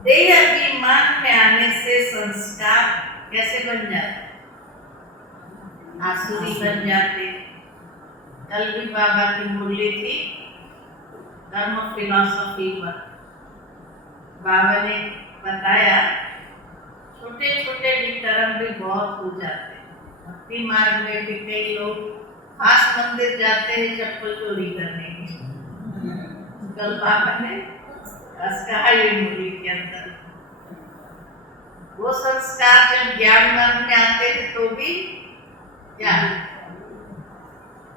देह अभिमान में आने से संस्कार कैसे बन जाते, आसुरी बन जाते। कल भी बाबा की मुरली थी कर्म फिलॉसफी पर। बाबा ने बताया छोटे छोटे विकर्म भी बहुत हो जाते हैं। भक्ति मार्ग में भी कई लोग खास मंदिर जाते हैं चप्पल चोरी करने के लिए। कल बाबा ने कहा ये मुरली के अंदर वो संस्कार जब ज्ञान मार्ग में आते थे तो भी क्या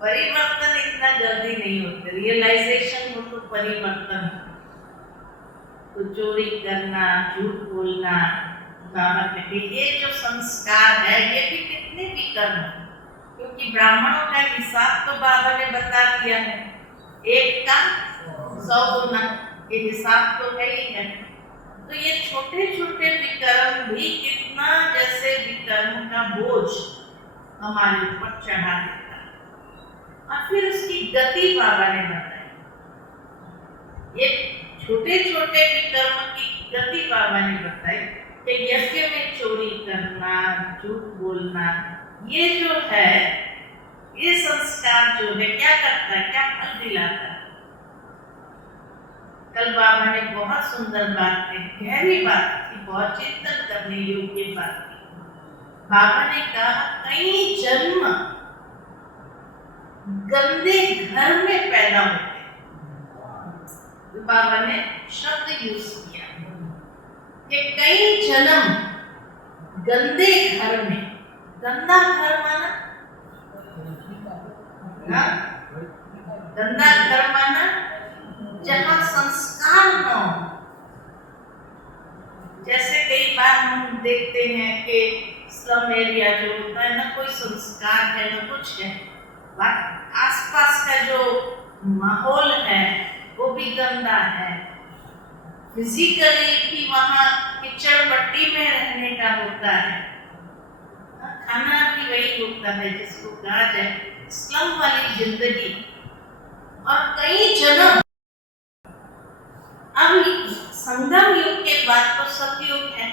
परिवर्तन इतना जल्दी नहीं होते। रियलाइजेशन हो तो परिवर्तन। तो चोरी करना, झूठ बोलना, बाबा कहते ये जो संस्कार है ये भी कितने विकर्म, क्योंकि ब्राह्मणों का हिसाब तो बाबा ने बता दिया है, 1 का 100 गुना, ये हिसाब तो है ही है। तो ये छोटे छोटे विकर्म भी कितना जैसे विकर्म का बोझ हमारे ऊपर चढ़ा देता है। और फिर उसकी गति बाबा ने बताई। ये छोटे छोटे विकर्म की गति बाबा ने बताई कि यज्ञ में चोरी करना, झूठ बोलना, ये जो है ये संस्कार जो है क्या करता है, क्या फल दिलाता है। कल बाबा ने बहुत सुंदर बात की, गहरी बात की, बहुत चिंतन करने योग्य बात की। बाबा ने कहा कई जन्म गंदे घर में पैदा होते हैं। बाबा ने शब्द यूज किया कि कई जन्म गंदे घर में, गंदा घर माना ना, गंदा घर माना जहां संस्कार न हो। जैसे कई बार हम देखते हैं कि स्लम एरिया जो होता है ना, कोई संस्कार है ना कुछ है, आसपास का जो माहौल है वो भी गंदा है। फिजिकली भी वहाँ कीचड़ पट्टी में रहने का होता है, खाना भी वही होता है जिसको कहा जाए स्लम वाली जिंदगी। और कई जन्म, अब संगम युग के बाद तो सतयुग है,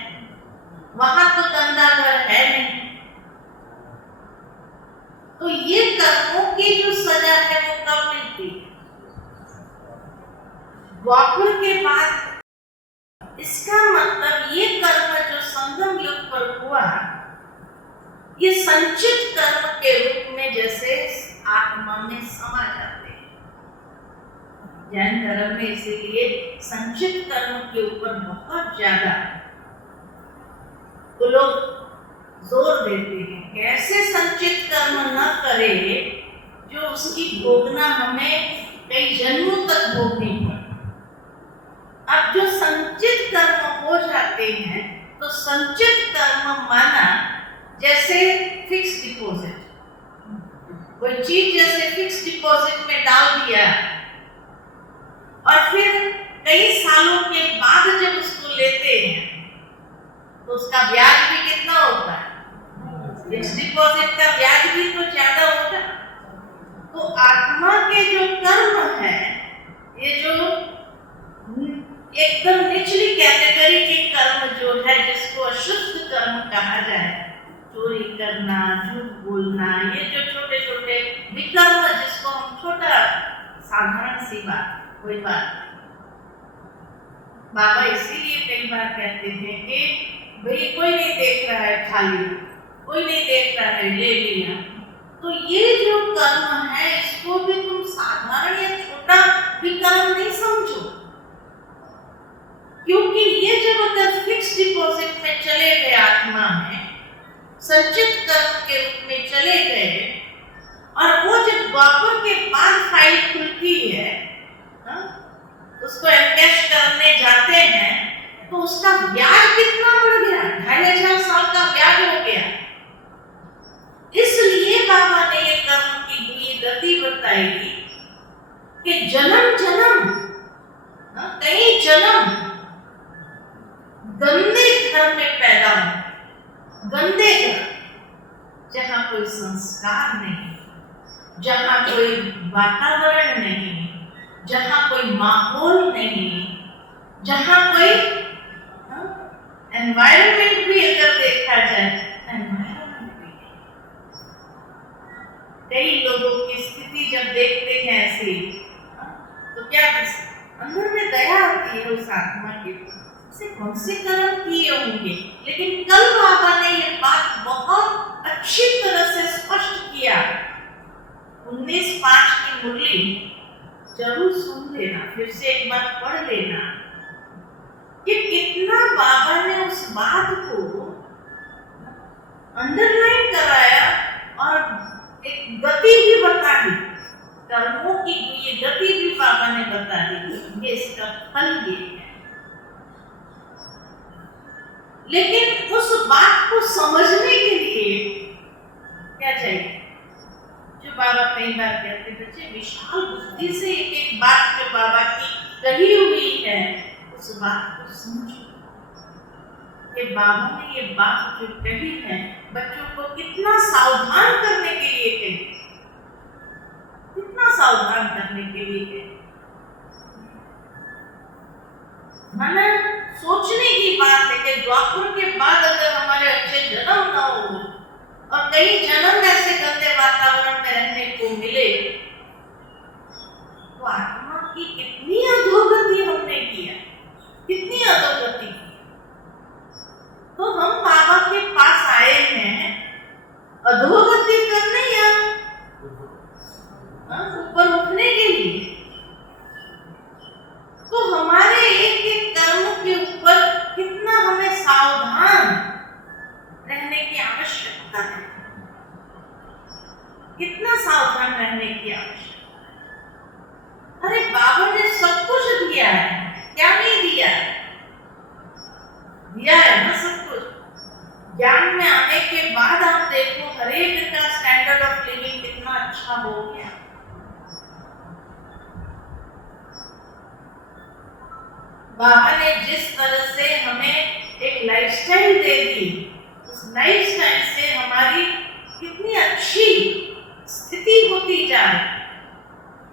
वहां तो गंदा घर है नहीं। तो ये कर्मों की जो सजा है वो कब मिलती है, द्वापर के बाद। इसका मतलब ये कर्म जो संगम युग पर हुआ, ये संचित कर्म के रूप में जैसे आत्मा में समा जाते हैं। जैन धर्म में इसीलिए संचित कर्म के ऊपर बहुत ज्यादा तो लोग जोर देते हैं कि ऐसे संचित कर्म न करे जो उसकी भोगना हमें कई जन्मों तक भोगनी पड़े। अब जो संचित कर्म हो जाते हैं तो संचित कर्म माना जैसे फिक्स डिपॉजिट, कोई चीज जैसे फिक्स डिपॉजिट में डाल दिया और फिर कई सालों के बाद जब उसको लेते हैं तो उसका ब्याज भी कितना होता है, फिक्स डिपॉजिट का ब्याज भी तो ज्यादा होगा। तो आत्मा के जो कर्म है, ये जो एकदम निचली कैटेगरी के कर्म जो है, जिसको अशुद्ध कर्म कहा जाए, चोरी करना, झूठ बोलना, ये जो छोटे छोटे विकर्म जिसको हम छोटा साधारण सी बात, कोई बात नहीं। बाबा इसीलिए कई बार कहते हैं कि भाई कोई नहीं देख रहा है, खाली कोई नहीं देख रहा है, ले लिया। तो ये जो कर्म है इसको भी तुम साधारण या छोटा विकर्म नहीं समझो, क्योंकि ये जब अगर फिक्स डिपॉजिट में चले गए, आत्मा में संचित कर्म के रूप में चले गए, और वो जब द्वापर के बाद फाइल खुलती है, उसको एनकैश करने जाते हैं, तो उसका ब्याज कितना बढ़ गया, 2500 साल का ब्याज हो गया। इसलिए बाबा ने ये कर्म की हुई गति बताई कि जन्म जन्म, कई जन्म गंदे घर में पैदा हो, गंदे घर, जहां कोई संस्कार नहीं, जहां कोई वातावरण नहीं, जहां कोई माहौल नहीं, जहां कोई एनवायरनमेंट भी अगर देखा जाए, एनवायरनमेंट भी कई लोगों की स्थिति जब देखते हैं ऐसी, तो क्या अंदर में दया आती है उस आत्मा के, से कौन से कर्म किए होंगे। लेकिन कल बाबा ने ये बात बहुत अच्छी तरह से स्पष्ट किया। 19:5 की मुरली जरूर सुन लेना, फिर से एक बार पढ़ लेना कि कितना बाबा ने उस बात को अंडरलाइन कराया और एक गति भी बता दी, कर्मों की ये गति भी बाबा ने बता दी, ये इसका फल ये है। लेकिन उस बात को समझने के लिए क्या चाहिए? जो बाबा कई बार कहते बच्चे विशाल बुद्धि से एक एक बात जो बाबा की कही हुई है उस बात को समझो। कि बाबा ने ये बात जो कही है बच्चों को कितना सावधान करने के लिए कही, कितना सावधान करने के लिए कही। माना सोचने की बात है कि द्वापर के बाद अगर हमारे अच्छे जन्म ना हो और कई जन्म ऐसे गंदे वातावरण में रहने को मिले, तो आत्मा की कितनी अधोगति हमने किया, कितनी अधोगति की। तो हम बाबा के पास आए हैं अधोगति करने या ऊपर उठने के लिए। तो हमारे एक एक कर्म के ऊपर कितना हमें सावधान रहने की आवश्यकता है, कितना सावधान रहने की आवश्यकता है। अरे बाबा ने सब कुछ दिया है, क्या नहीं दिया है? दिया है ना सब कुछ। ज्ञान में आने के बाद आप देखो हर एक का स्टैंडर्ड ऑफ लिविंग कितना अच्छा हो गया। बाबा ने जिस तरह से हमें एक लाइफस्टाइल दे दी, उस लाइफस्टाइल से हमारी कितनी अच्छी स्थिति होती जा रही।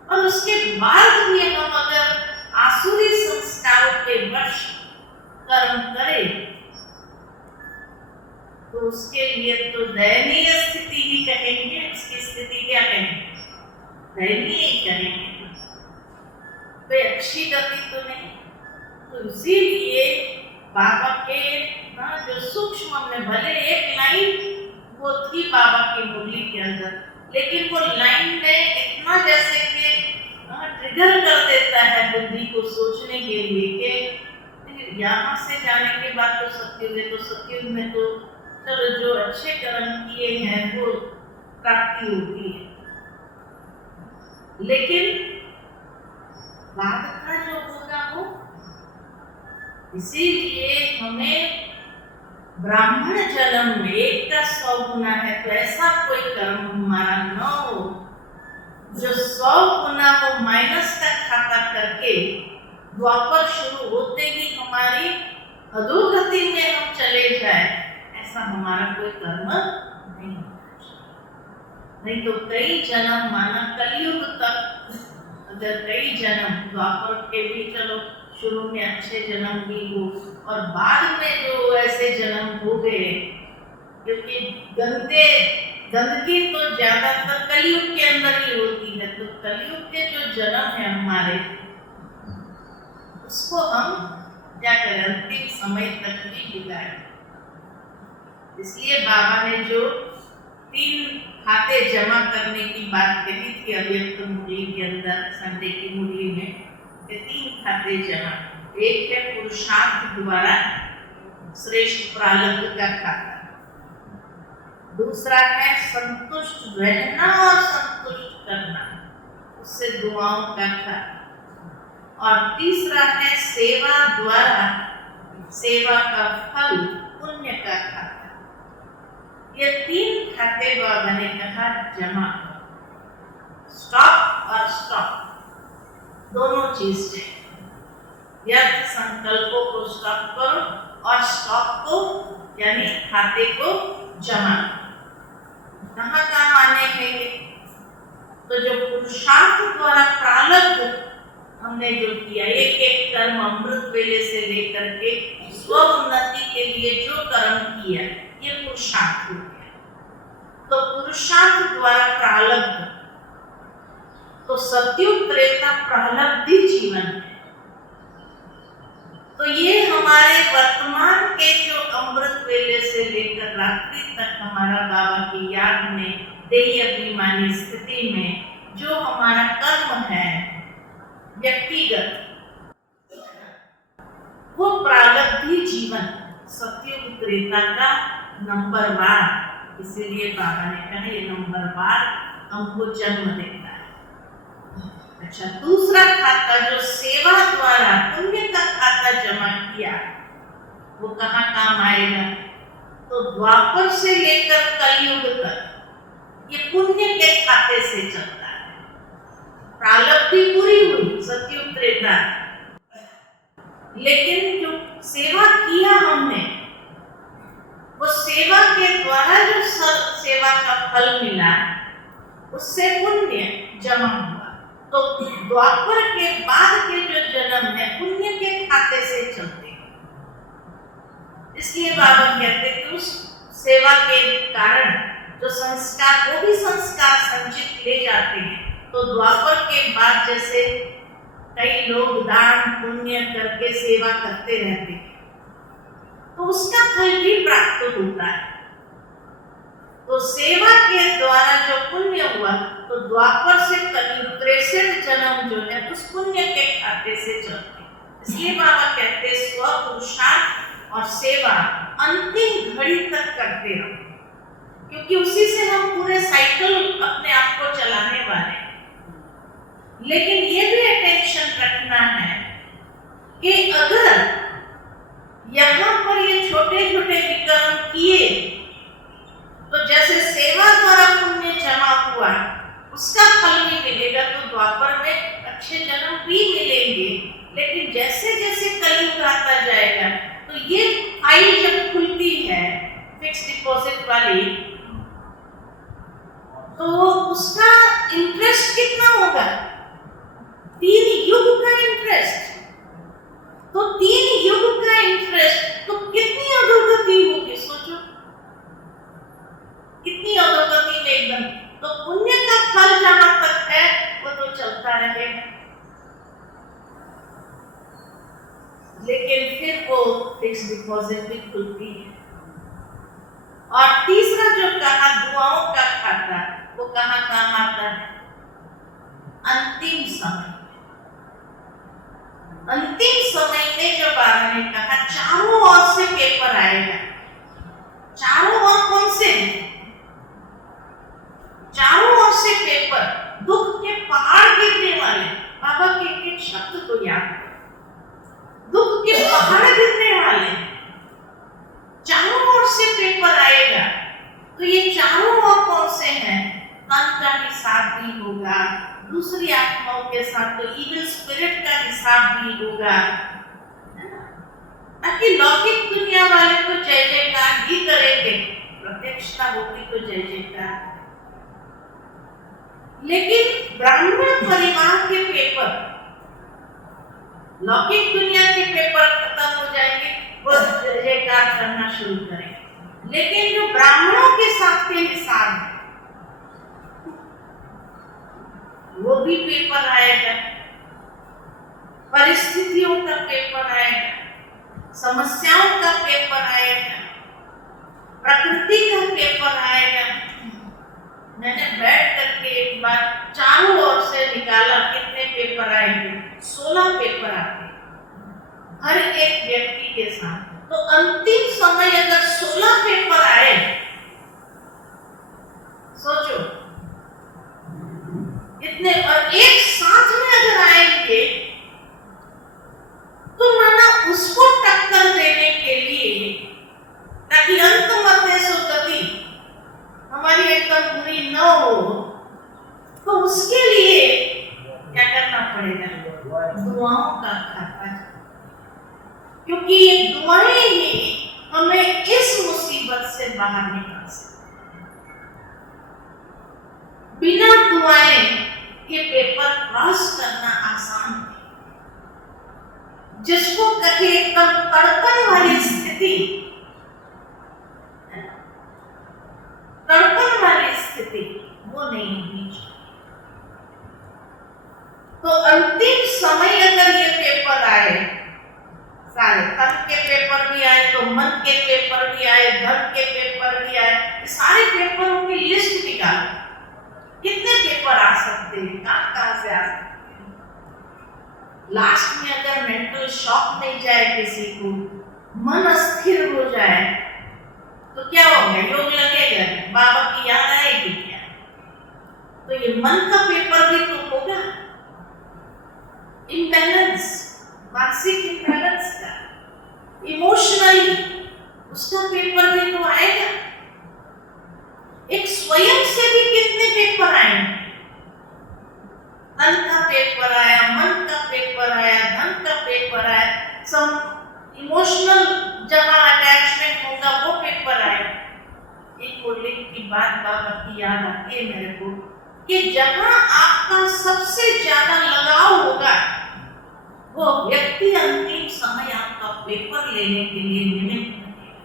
और उसके बाद भी हम अगर आसुरी संस्कारों के वश कर्म करें तो उसके लिए तो दयनीय स्थिति ही कहेंगे। उसकी स्थिति क्या कहेंगे? दयनीय ही कहेंगे, कोई अच्छी गति तो नहीं। तो इसीलिए बाबा के जो सूक्ष्म में भले एक लाइन वो थी बाबा की मुरली के अंदर, लेकिन वो लाइन ने इतना जैसे कि ट्रिगर कर देता है बुद्धि को सोचने के लिए कि यहाँ से जाने के बाद तो सत्युग है, तो सत्युग में तो चलो जो अच्छे कर्म किए हैं वो प्राप्ति होती है, लेकिन बाद का जो होगा वो। इसीलिए हमें ब्राह्मण जन्म में एक का 100 गुना है, तो ऐसा कोई कर्म हमारा न हो जो 100 गुना वो माइनस का खाता करके द्वापर शुरू होते ही हमारी अधोगति में हम चले जाए। ऐसा हमारा कोई कर्म नहीं होना चाहिए। नहीं तो कई जन्म माना कलयुग तक, अगर कई जन्म द्वापर के भी चलो शुरू में अच्छे जन्म भी हो और बाद में जो ऐसे जन्म हो गए, क्योंकि गंदगी तो ज्यादातर कलयुग के अंदर ही होती है। तो कलयुग के जो जन्म है हमारे, उसको हम क्या करें, अंतिम समय तक भी बिगाड़े। इसलिए बाबा ने जो 3 खाते जमा करने की बात कही थी अव्यक्त मुरली के अंदर, संडे की मुरली में, 3 खाते जमा। एक है पुरुषार्थ द्वारा श्रेष्ठ प्रारब्ध का खाता, दूसरा है संतुष्ट रहना और संतुष्ट करना, उससे दुआओं का खाता, और तीसरा है सेवा द्वारा सेवा का फल पुण्य का खाता। ये 3 खाते बाबा ने कहा जमा। स्टॉप और स्टॉप दोनों चीज है। व्यर्थ संकल्पों को स्टॉप करो और स्टॉप को यानी खाते को जमा। कहाँ काम आने हैं? तो जो पुरुषार्थ द्वारा प्रारब्ध हमने जो किया, एक एक कर्म अमृत वेले से लेकर के स्व उन्नति के लिए जो कर्म किया, ये पुरुषार्थ हो गया। तो पुरुषार्थ द्वारा प्रारब्ध, तो सतयुग त्रेता प्रारब्धी जीवन है। तो ये हमारे वर्तमान के जो अमृत वेले से लेकर रात्रि तक हमारा बाबा की याद में देही अभिमानी स्थिति में जो हमारा कर्म है व्यक्तिगत, वो प्रारब्धी जीवन सतयुग त्रेता का नंबरवार, इसीलिए बाबा ने कहा ये नंबरवार हमको जन्म देता है। अच्छा, दूसरा खाता जो सेवा द्वारा पुण्य का खाता जमा किया, वो कहाँ काम आएगा? तो द्वापर से लेकर कलयुग तक ये पुण्य के खाते से चलता है। प्रारब्धि पूरी हुई सतयुग त्रेता, लेकिन जो सेवा किया हमने, वो सेवा के द्वारा जो सेवा का फल मिला, उससे पुण्य जमा हुआ। तो द्वापर के बाद के जो जन्म है पुण्य के खाते से चलते हैं। इसलिए बाबा कहते कि उस सेवा के कारण जो संस्कार, वो भी संस्कार संचित ले जाते हैं। तो द्वापर के बाद जैसे कई लोग दान पुण्य करके सेवा करते रहते हैं, तो उसका फल भी प्राप्त होता है। तो सेवा के द्वारा जो पुण्य हुआ, तो द्वापर से कलयुग 63 जन्म जो है उस पुण्य के खाते से चलते। इसलिए बाबा कहते स्व पुरुषार्थ और सेवा अंतिम घड़ी तक करते रहो, क्योंकि उसी से हम पूरे साइकिल अपने आप को चलाने वाले हैं। लेकिन ये भी अटेंशन रखना है कि अगर यहाँ पर ये छोटे छोटे विकर्म किए, तो जैसे सेवा द्वारा पुण्य जमा हुआ, उसका फल भी मिलेगा, तो द्वापर में अच्छे जन्म भी मिलेंगे। लेकिन जैसे जैसे कलयुग आता जाएगा, तो ये फाइल जब खुलती है फिक्स डिपॉजिट वाली, तो उसका इंटरेस्ट कितना होगा? 3 युग का इंटरेस्ट। तो 3 युग का इंटरेस्ट, तो कितनी अधोगति होगी सोचो, कितनी अधोगति में एकदम। तो पुण्य का फल जहां तक है वो तो चलता रहेगा, लेकिन फिर वो फिक्स डिपॉजिट भी खुलती है। और तीसरा जो कहा दुआओं का खाता, वो कहाँ काम आता है? अंतिम समय। अंतिम समय में जो बाबा ने कहा चारों ओर से पेपर आएगा। चारों ओर कौन से? चारों ओर से पेपर, दुख के पहाड़ गिरने वाले। बाबा के एक शब्द को याद करो, दुख के पहाड़ गिरने वाले, चारों ओर से पेपर आएगा। तो ये चारों ओर कौन से हैं? तन का हिसाब भी होगा, दूसरी आत्माओं के साथ तो इविल स्पिरिट का हिसाब भी होगा। ताकि लौकिक दुनिया वाले तो जय जयकार ही करेंगे, प्रत्यक्षता होगी तो जय जयकार। लेकिन ब्राह्मण परिवार के पेपर, लौकिक दुनिया के पेपर खत्म हो जाएंगे, वो जय जयकार करना शुरू करेंगे। लेकिन जो ब्राह्मणों के साथ के हिसाब है, वो भी पेपर आएगा, परिस्थितियों का पेपर आएगा, समस्याओं का पेपर आएगा, प्रकृति का पेपर आएगा। मैंने बैठ करके एक बार चारों ओर से निकाला, कितने पेपर आएंगे? 16 पेपर आते हर एक व्यक्ति के साथ। तो अंतिम समय अगर 16 पेपर आए, सोचो इतने, और एक साथ में अगर आएंगे, तो माना उसको टक्कर देने के लिए, ताकि अंत मध्य सुगति हमारी एकदम बुरी न हो, तो उसके लिए क्या करना पड़ेगा? दुआओं का खाता, क्योंकि ये दुआएं ही हमें इस मुसीबत से बाहर निकाल सकती हैं। बिना दुआएं ये पेपर क्रॉस करना आसान है। जिसको कहे एकदम तड़पन वाली स्थिति, तड़पन वाली स्थिति वो नहीं होनी चाहिए। तो अंतिम समय अगर ये पेपर आए, सारे तन के पेपर भी आए, तो मन के पेपर भी आए, धन के पेपर भी आए, सारे पेपरों की लिस्ट निकालो, कितने पेपर आ सकते हैं, कहां से आ सकते हैं। लास्ट में अगर मेंटल शॉक नहीं जाए, किसी को मन अस्थिर हो जाए, तो क्या होगा, योग लगेगा, बाबा की याद आएगी क्या? तो ये मन का पेपर भी तो होगा, इम्बैलेंस, मानसिक इम्बैलेंस का, इमोशनली उसका पेपर भी तो आएगा। एक स्वयं से भी कितने पेपर आएंगे, तन का पेपर आया, मन का पेपर आया, धन का पेपर आया, सब इमोशनल जहां अटैचमेंट होगा वो पेपर आएगा। एक बोलने की बात बाबा की याद आती है मेरे को कि जहां आपका सबसे ज्यादा लगाव होगा वो व्यक्ति अंतिम समय आपका पेपर लेने के लिए निमित्त बनेगा।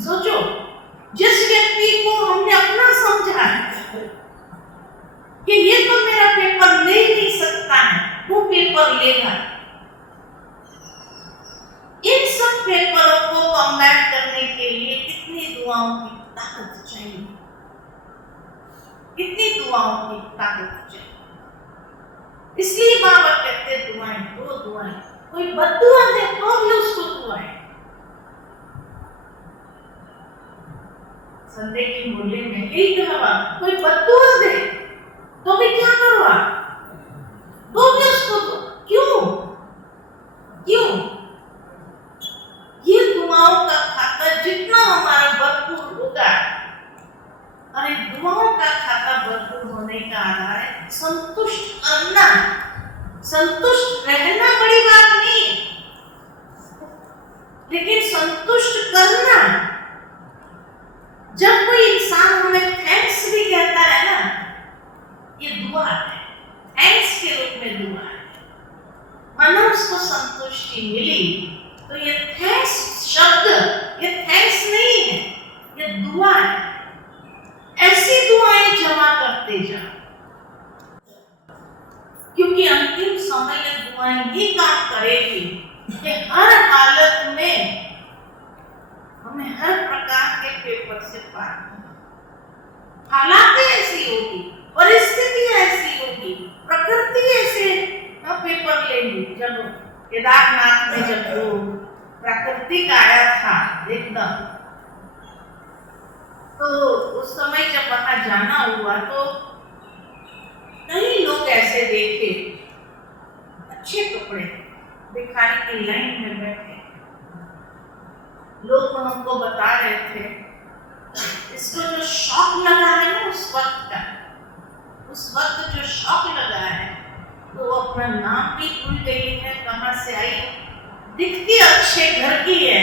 सोचो, जिस व्यक्ति को हमने अपना समझा कि ये तो मेरा पेपर ले नहीं सकता है, वो पेपर लेगा। इन सब पेपरों को कॉम्बैट करने के लिए कितनी दुआओं की ताकत चाहिए, कितनी दुआओं की ताकत चाहिए। इसलिए बाबा कहते दुआएं, दो दुआएं, कोई बद्दुआ दे तो भी उसको दुआएं। संडे की मूल्य में यही कहा, कोई बद्दुआ दे तो भी क्या करो आप, दो भी उसको दो। क्यों क्यों? ये दुआओं का खाता जितना हमारा भरपूर होगा, और दुआओं का खाता भरपूर होने का आधार है संतुष्ट करना। संतुष्ट रहना बड़ी बात नहीं, लेकिन संतुष्ट करना। जब कोई इंसान हमें थैंक्स भी कहता है ना, ये दुआ है, थैंक्स के रूप में दुआ है। मानो उसको संतुष्टि मिली, तो ये थैंक्स शब्द, ये थैंक्स नहीं है, ये दुआ है। ऐसी दुआएं जमा करते जाओ, क्योंकि अंतिम समय ये दुआएं ही काम करेगी कि हर हालत में हमें हर प्रकार के पेपर से पार। हालात ऐसी होगी, परिस्थिति ऐसी होगी, प्रकृति ऐसे पेपर लेंगी। जब केदारनाथ में जब वो प्राकृतिक आया था एकदम, तो उस समय जब वहां जाना हुआ तो कई लोग ऐसे देखे, अच्छे कपड़े, भिखारी की लाइन में बैठे। लोग हमको बता रहे थे, इसको जो शौक लगा है ना उस वक्त जो शौक लगा है, तो वो अपना नाम भी भूल गई है, कहां से आई, दिखती अच्छे घर की है,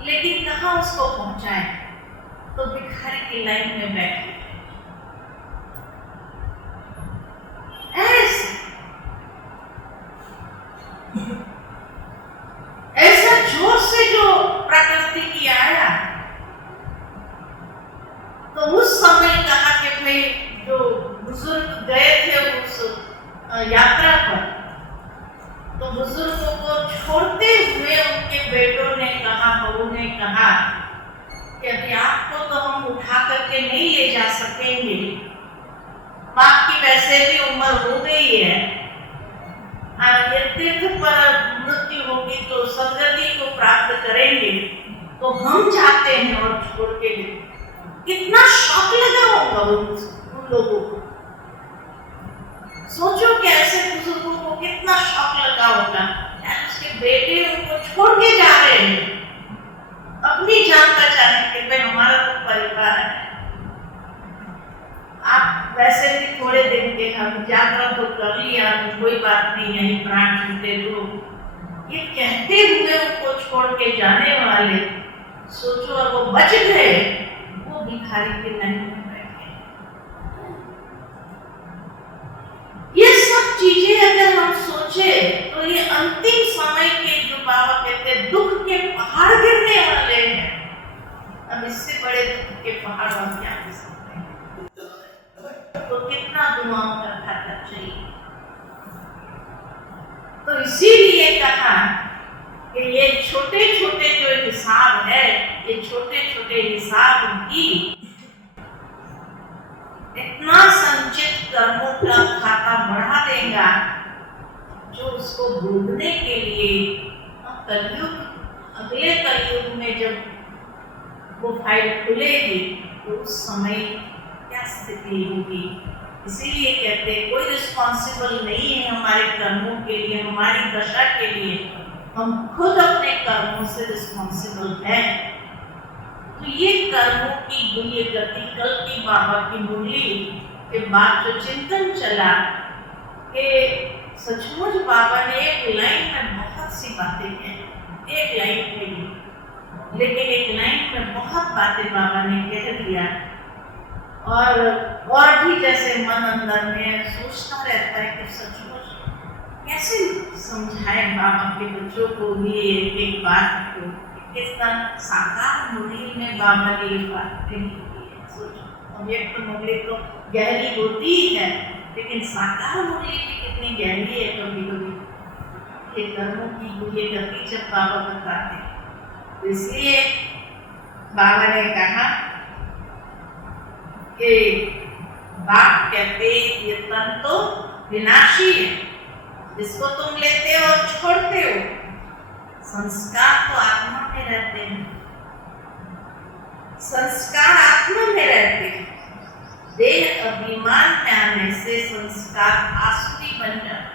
लेकिन कहां उसको पहुंचाए, तो भिखारी की लाइन में बैठे। ऐसा जोर से जो प्रकृति की आया, तो उस समय कहा कि भाई जो बुजुर्ग गए थे उस यात्रा पर, तो बुजुर्गों को छोड़ते हुए उनके बेटों ने कहा, बहू ने कहा कि अभी आपको तो हम उठा करके नहीं ले जा सकेंगे, बाप की वैसे भी उम्र हो गई है, और ये तीर्थ पर मृत्यु होगी तो सदगति को प्राप्त करेंगे, तो हम चाहते हैं और छोड़ के। कितना शौक लगा होगा उन लोगों को। सोचो कि ऐसे बुजुर्गों को कितना शौक लगा होगा, उसके बेटे उनको छोड़ के जा रहे हैं, अपनी जान बचाने के लिए। हमारा तो परिवार है, आप वैसे भी थोड़े दिन के, हम यात्रा तो कर लिया, कोई बात नहीं, यही प्राण छूटे तो, ये कहते हुए उनको छोड़ के जाने वाले, सोचो अब वो बच गए, वो भिखारी के लाइन में बैठे। ये सब चीजें अगर हम सोच सोचे तो ये अंतिम समय के जो बाबा कहते हैं दुख के पहाड़ गिरने वाले हैं। अब इससे बड़े दुख के पहाड़ हम क्या कर सकते हैं? तो कितना दुआओं का खाता चाहिए। तो इसीलिए कहा कि ये छोटे छोटे जो हिसाब है, ये छोटे छोटे हिसाब की इतना संचित कर्मों का खाता बढ़ा देगा जो उसको भोगने के लिए कलयुग, अगले कलयुग में जब वो फाइल खुलेगी तो उस समय क्या स्थिति होगी। इसीलिए कहते हैं कोई रिस्पॉन्सिबल नहीं है हमारे कर्मों के लिए, हमारी दशा के लिए, हम खुद अपने कर्मों से रिस्पॉन्सिबल हैं। तो ये कर्मों की ये गति कल की बाबा की मुरली के बाद जो चिंतन चला कि सचमुच बाबा ने एक लाइन में बहुत सी बातें कही, एक लाइन में ही, लेकिन एक लाइन में बहुत बातें बाबा ने कह दिया। और भी जैसे मन अंदर में सोचता रहता है कि सचमुच कैसे समझाए बाबा के बच्चों को भी एक एक बात को, किस तरह साकार मुरली में बाबा ने ये बात कही है। सोचो अव्यक्त मुरली तो गहरी होती ही है, लेकिन साकार मुरली भी कितनी गहरी है। कभी कभी ये कर्मों की ये गति जब बाबा बताते हैं, तो इसलिए बाबा ने कहा कि बाप कहते ये तन तो विनाशी है, जिसको तुम लेते हो और छोड़ते हो, संस्कार तो आत्मा में रहते हैं, संस्कार आत्मा में रहते हैं। देह अभिमान में आने से संस्कार आसुरी बन जाते हैं।